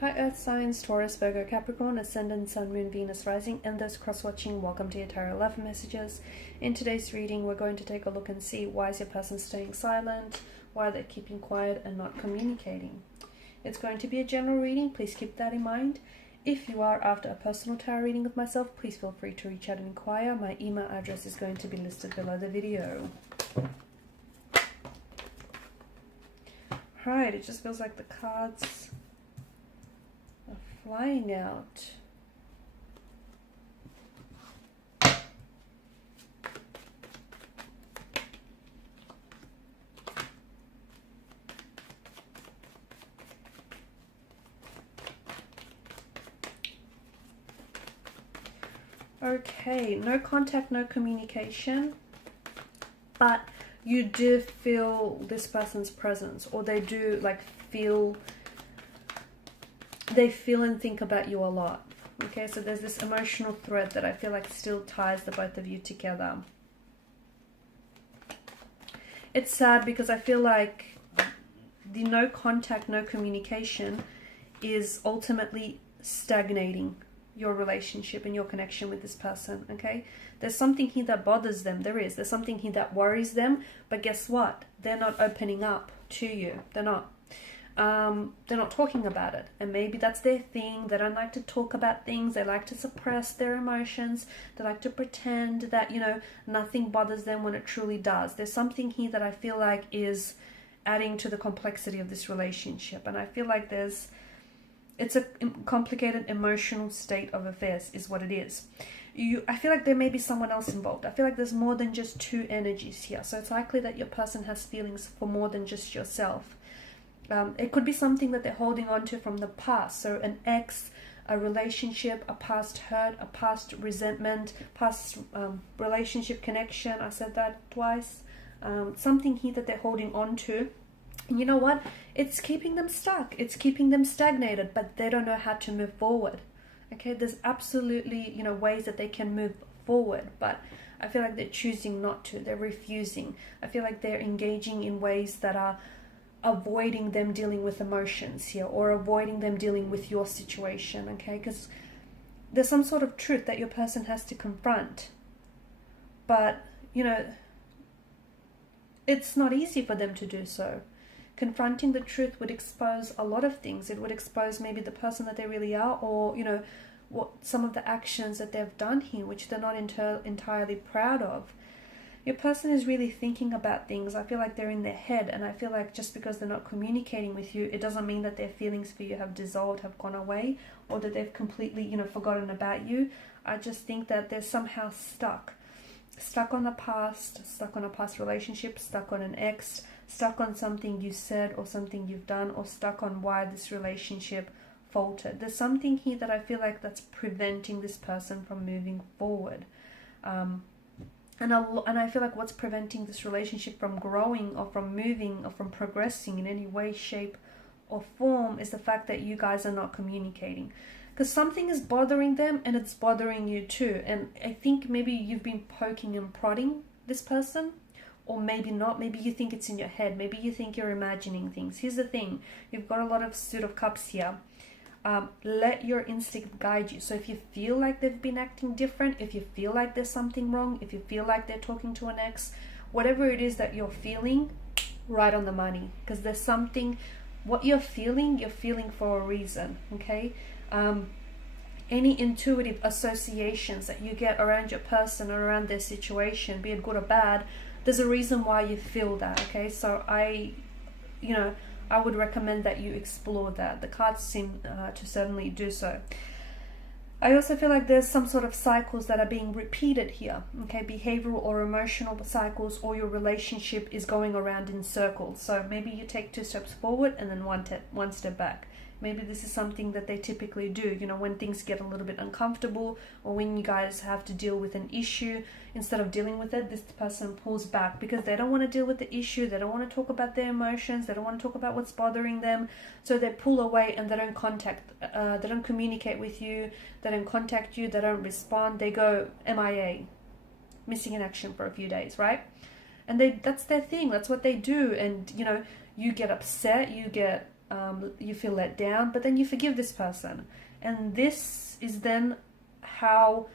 Hi Earth signs, Taurus, Virgo, Capricorn, Ascendant, Sun, Moon, Venus, Rising, and those cross-watching, welcome to your Tarot Love Messages. In today's reading, we're going to take a look and see why is your person staying silent, why they're keeping quiet and not communicating. It's going to be a general reading, please keep that in mind. If you are after a personal tarot reading with myself, please feel free to reach out and inquire. My email address is going to be listed below the video. Alright, it just feels like the cards are flying out. Okay, no contact, no communication, but you do feel this person's presence, or they do they feel and think about you a lot. Okay, so there's this emotional thread that I feel like still ties the both of you together. It's sad because I feel like the no contact, no communication is ultimately stagnating your relationship and your connection with this person. Okay, there's something here that bothers them. There's something here that worries them, but guess what? They're not opening up to you. They're not talking about it, and maybe that's their thing. They don't like to talk about things. They like to suppress their emotions. They like to pretend that, you know, nothing bothers them when it truly does. There's something here that I feel like is adding to the complexity of this relationship, and I feel like it's a complicated emotional state of affairs is what it is. I feel like there may be someone else involved. I feel like there's more than just two energies here, so it's likely that your person has feelings for more than just yourself. It could be something that they're holding on to from the past. So an ex, a relationship, a past hurt, a past resentment, past relationship connection. I said that twice. Something here that they're holding on to. And you know what? It's keeping them stuck. It's keeping them stagnated, but they don't know how to move forward. Okay, there's absolutely, you know, ways that they can move forward, but I feel like they're choosing not to. They're refusing. I feel like they're engaging in ways that are avoiding them dealing with emotions here, or avoiding them dealing with your situation. Okay, because there's some sort of truth that your person has to confront, but you know, it's not easy for them to do so. Confronting the truth would expose a lot of things. It would expose maybe the person that they really are, or you know, what some of the actions that they've done here, which they're not entirely proud of. Your person is really thinking about things. I feel like they're in their head, and I feel like just because they're not communicating with you, it doesn't mean that their feelings for you have dissolved, have gone away, or that they've completely, you know, forgotten about you. I just think that they're somehow stuck on the past, stuck on a past relationship, stuck on an ex, stuck on something you said or something you've done, or stuck on why this relationship faltered. There's something here that I feel like that's preventing this person from moving forward. And I feel like what's preventing this relationship from growing, or from moving, or from progressing in any way, shape, or form is the fact that you guys are not communicating. Because something is bothering them, and it's bothering you too. And I think maybe you've been poking and prodding this person, or maybe not. Maybe you think it's in your head. Maybe you think you're imagining things. Here's the thing. You've got a lot of Suit of Cups here. Let your instinct guide you. So if you feel like they've been acting different, if you feel like there's something wrong, if you feel like they're talking to an ex, whatever it is that you're feeling, right on the money. Because there's something, what you're feeling for a reason, okay? Any intuitive associations that you get around your person or around their situation, be it good or bad, there's a reason why you feel that, okay? So I would recommend that you explore that. The cards seem to certainly do so. I also feel like there's some sort of cycles that are being repeated here, okay? Behavioral or emotional cycles, or your relationship is going around in circles. So maybe you take 2 steps forward and then one step back. Maybe this is something that they typically do, you know, when things get a little bit uncomfortable, or when you guys have to deal with an issue, instead of dealing with it, this person pulls back because they don't want to deal with the issue. They don't want to talk about their emotions. They don't want to talk about what's bothering them. So they pull away, and they don't communicate with you. They don't contact you. They don't respond. They go MIA, missing in action for a few days, right? And that's their thing. That's what they do. And, you know, you get upset, you get you feel let down, but then you forgive this person. And this is then how,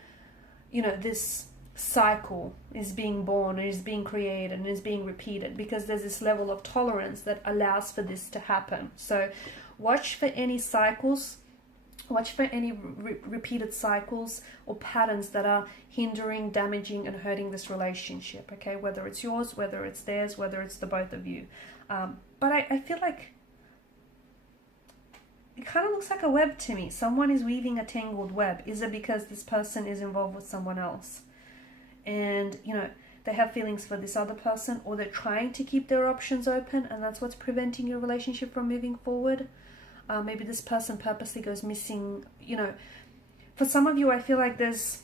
this cycle is being born and is being created and is being repeated, because there's this level of tolerance that allows for this to happen. So watch for any cycles, watch for any repeated cycles or patterns that are hindering, damaging, and hurting this relationship, okay? Whether it's yours, whether it's theirs, whether it's the both of you. But I feel like it kind of looks like a web to me. Someone is weaving a tangled web. Is it because this person is involved with someone else? And, they have feelings for this other person, or they're trying to keep their options open, and that's what's preventing your relationship from moving forward. Maybe this person purposely goes missing. For some of you, I feel like there's,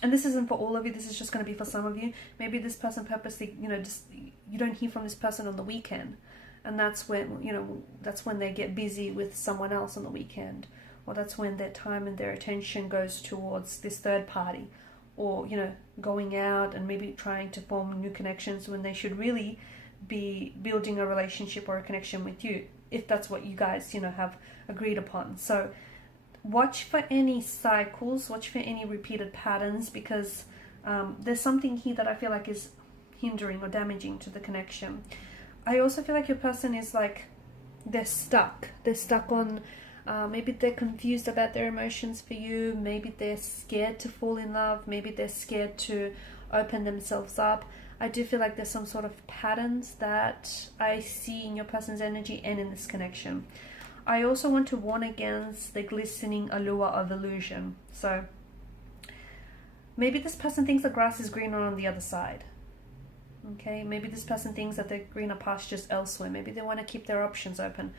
and this isn't for all of you, this is just going to be for some of you. Maybe this person purposely, just, you don't hear from this person on the weekend. And that's when, that's when they get busy with someone else on the weekend. Or that's when their time and their attention goes towards this third party. Or, going out and maybe trying to form new connections when they should really be building a relationship or a connection with you, if that's what you guys, have agreed upon. So watch for any cycles, watch for any repeated patterns, because there's something here that I feel like is hindering or damaging to the connection. I also feel like your person is like, they're stuck on, maybe they're confused about their emotions for you, maybe they're scared to fall in love, maybe they're scared to open themselves up. I do feel like there's some sort of patterns that I see in your person's energy and in this connection. I also want to warn against the glistening allure of illusion. So maybe this person thinks the grass is greener on the other side. Okay, maybe this person thinks that there are greener pastures elsewhere. Maybe they want to keep their options open.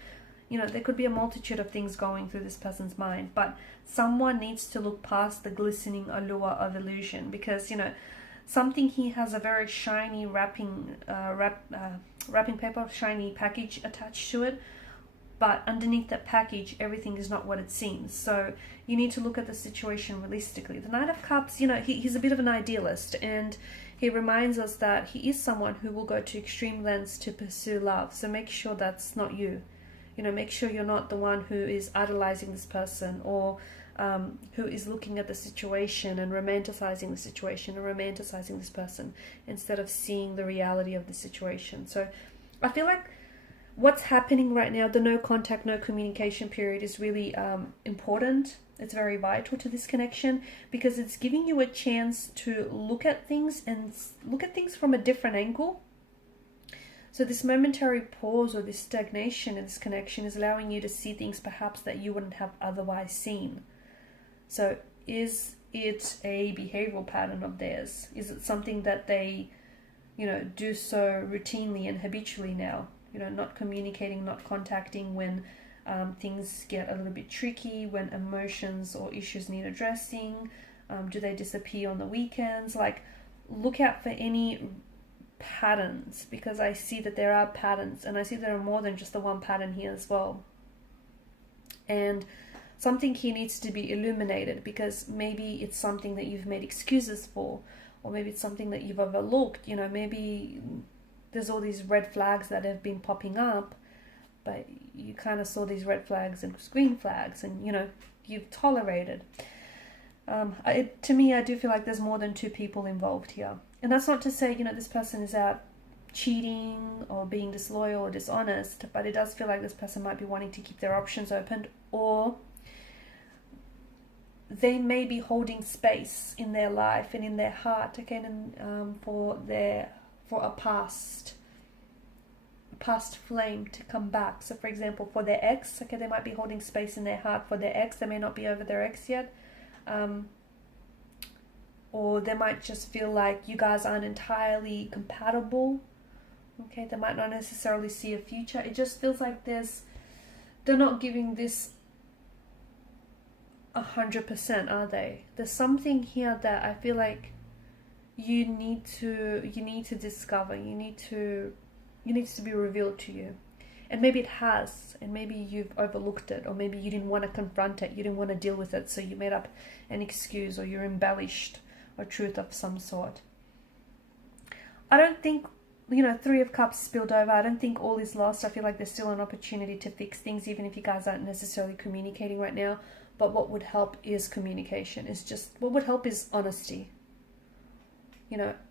There could be a multitude of things going through this person's mind, but someone needs to look past the glistening allure of illusion, because, something here has a very shiny wrapping paper, shiny package attached to it, but underneath that package, everything is not what it seems. So you need to look at the situation realistically. The Knight of Cups, he's a bit of an idealist, and he reminds us that he is someone who will go to extreme lengths to pursue love. So make sure that's not you. Make sure you're not the one who is idolizing this person, or who is looking at the situation and romanticizing the situation and romanticizing this person instead of seeing the reality of the situation. So I feel like what's happening right now, the no contact, no communication period, is really important. It's very vital to this connection, because it's giving you a chance to look at things from a different angle. So this momentary pause or this stagnation in this connection is allowing you to see things perhaps that you wouldn't have otherwise seen. So is it a behavioral pattern of theirs? Is it something that they, do so routinely and habitually now? Not communicating, not contacting when things get a little bit tricky, when emotions or issues need addressing. Do they disappear on the weekends? Look out for any patterns, because I see that there are patterns, and I see there are more than just the one pattern here as well. And something here needs to be illuminated, because maybe it's something that you've made excuses for, or maybe it's something that you've overlooked. Maybe there's all these red flags that have been popping up, but you kind of saw these red flags and green flags, and you've tolerated. To me, I do feel like there's more than two people involved here. And that's not to say, this person is out cheating or being disloyal or dishonest, but it does feel like this person might be wanting to keep their options open, or they may be holding space in their life and in their heart, again, for a past flame to come back. So for example, for their ex, they might be holding space in their heart for their ex. They may not be over their ex yet. Or they might just feel like you guys aren't entirely compatible. Okay, they might not necessarily see a future. It just feels like they're not giving this 100%, are they? There's something here that I feel like you need to discover. You need to be revealed to you. And maybe it has, and maybe you've overlooked it, or maybe you didn't want to confront it, you didn't want to deal with it, so you made up an excuse, or you embellished a truth of some sort. I don't think Three of Cups spilled over. I don't think all is lost. I feel like there's still an opportunity to fix things, even if you guys aren't necessarily communicating right now. But what would help is communication. What would help is honesty.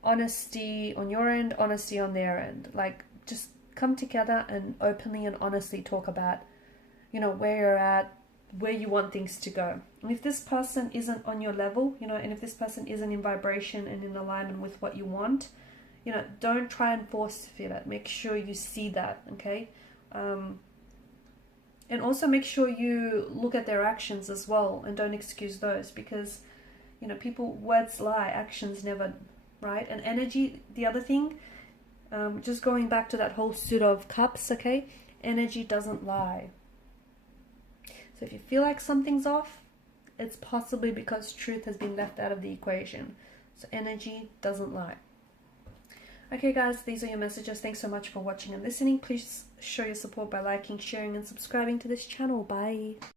Honesty on your end, honesty on their end. Like, just come together and openly and honestly talk about, where you're at, where you want things to go. And if this person isn't on your level, and if this person isn't in vibration and in alignment with what you want, don't try and force fit it. Make sure you see that, okay? And also make sure you look at their actions as well and don't excuse those, because, words lie, actions never, right? And energy, the other thing, just going back to that whole suit of cups, okay? Energy doesn't lie. So if you feel like something's off, it's possibly because truth has been left out of the equation. So energy doesn't lie. Okay guys, these are your messages. Thanks so much for watching and listening. Please show your support by liking, sharing and subscribing to this channel. Bye.